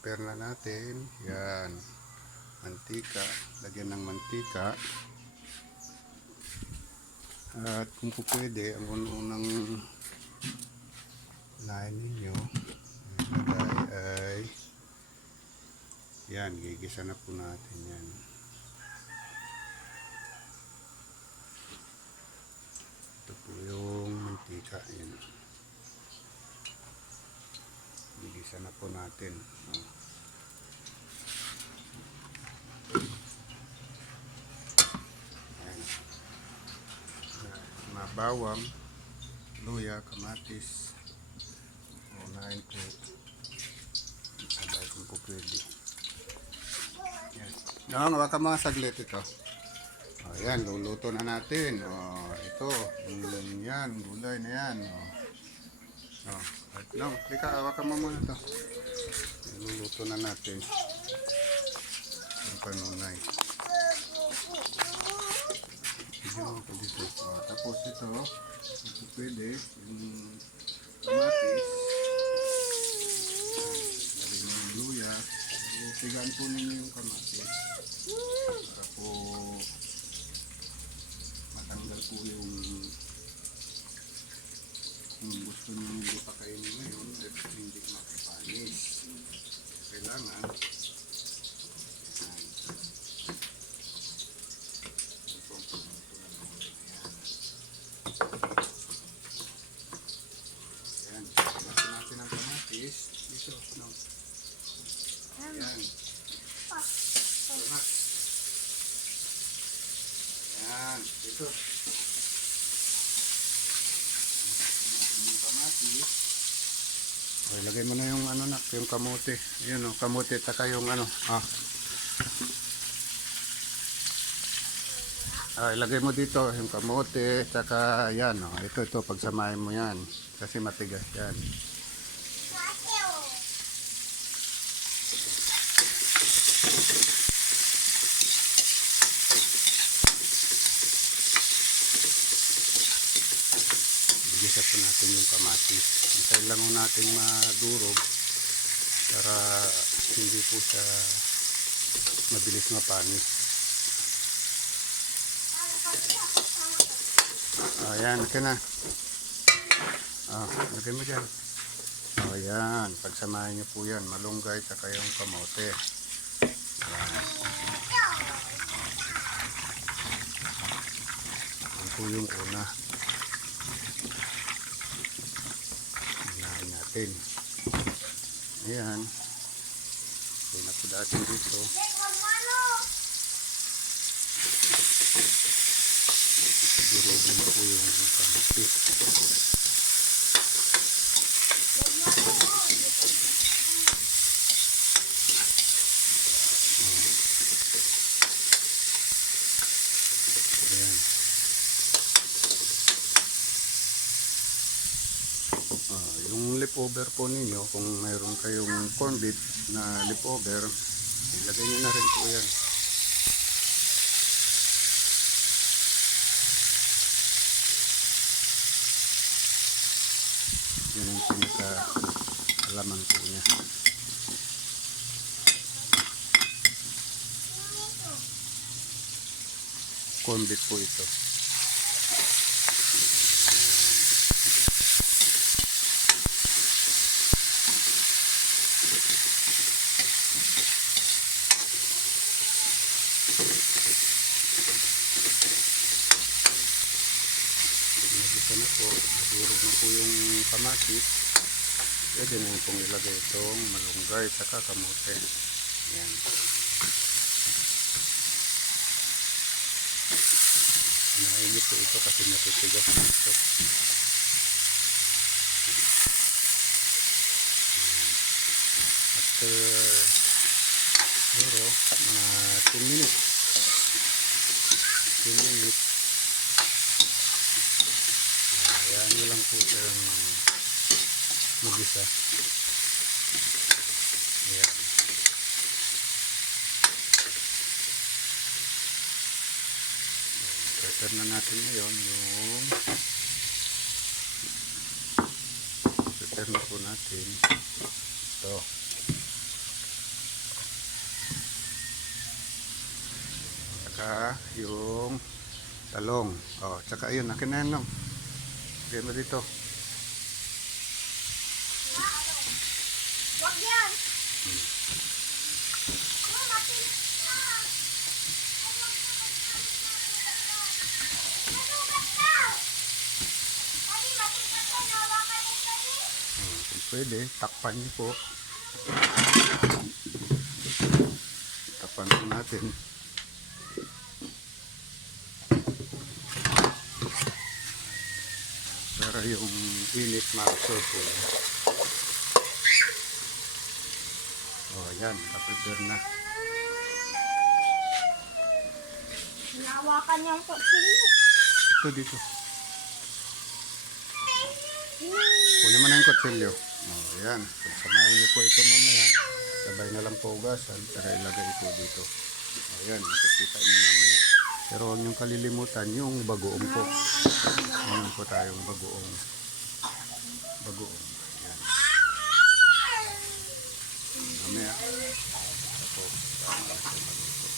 prepare na natin. Yan. Mantika. Lagyan ng mantika. At kung po pwede, ang unang lain ninyo ilagay ay yan, gigisa na po natin yan. Ito po yung mantika. Yan. Gigisa na po natin. Yan. Bawang, luya, kamatis. Unahin ko. Sabay kung po pwede. Yan. Hawakan mo saglit ito. Yan, luluto na natin. Ito, yan, gulay na yan. No, teka, hawakan mo muna ito. Luluto na natin. Yung panunay. Bigyan mo ko dito. Tapos ito, ito pwede, yung kamatis. Lagay mo yung luya. Tigaan po ninyo yung kamatis. Para po matanggal po yung kung gusto nyo hindi pa kainin ngayon, hindi makipanis. Kailangan yan, lagyan natin ang kamatis dito, no? Yan. Yan, dito. Okay, lagay mo na yung ano na, yung kamote. Yun o, kamote taka yung ano. Ilagay mo dito yung kamote, taka yan o. Ito, pagsamahin mo yan. Kasi matigas yan. Igisa po natin yung kamatis. Hintayin lang natin madurog para hindi po siya mabilis mapanis. Ayan, okay na. Lagay mo dyan. Ayan, pagsamahin nyo po yan. Malunggay at yung kamote. Ayan. Yan po yung una. Natin. Ayan. Pinakudatin dito. Durugin po yung kamatis. Ayan. Yung leftover po ninyo, kung mayroon kayong corn beef na leftover, ilagay nyo na rin po yan. Yan yung pinaka-alaman po niya. Corn beef po ito. Nagisa na po, nagurog na po yung kamatis. Pwede na pong ilagay itong malunggay saka kamote. Yan. Nainit po ito kasi natitigas dito. After siguro mga 10 minutes. 10 minutes. Ayan nyo lang po siyang mag-isa. Ayan. Prepare na natin ngayon yung prepare na po natin ito. Tsaka yung talong. O, tsaka ayun, akin na yan lang. Lagyan mo dito. Wag yan. Kung pwede, takpan niyo po. Takpan po natin. Para yung init ma-absorb po. O, yan. Prepare na. Hinawakan niyang kutsilyo. Ito dito. Kunin mo na yung kutsilyo. O, yan. Pagsamahin niyo po ito mamaya. Sabay na lang po ugasan. Saka ilagay po dito. O, yan. Makikita niyo mamaya. Pero huwag niyong kalilimutan yung bagoong po. Meron po tayong bagoong. Bagoong. Yan. Mamaya. Ito po. Tama na siya maluto.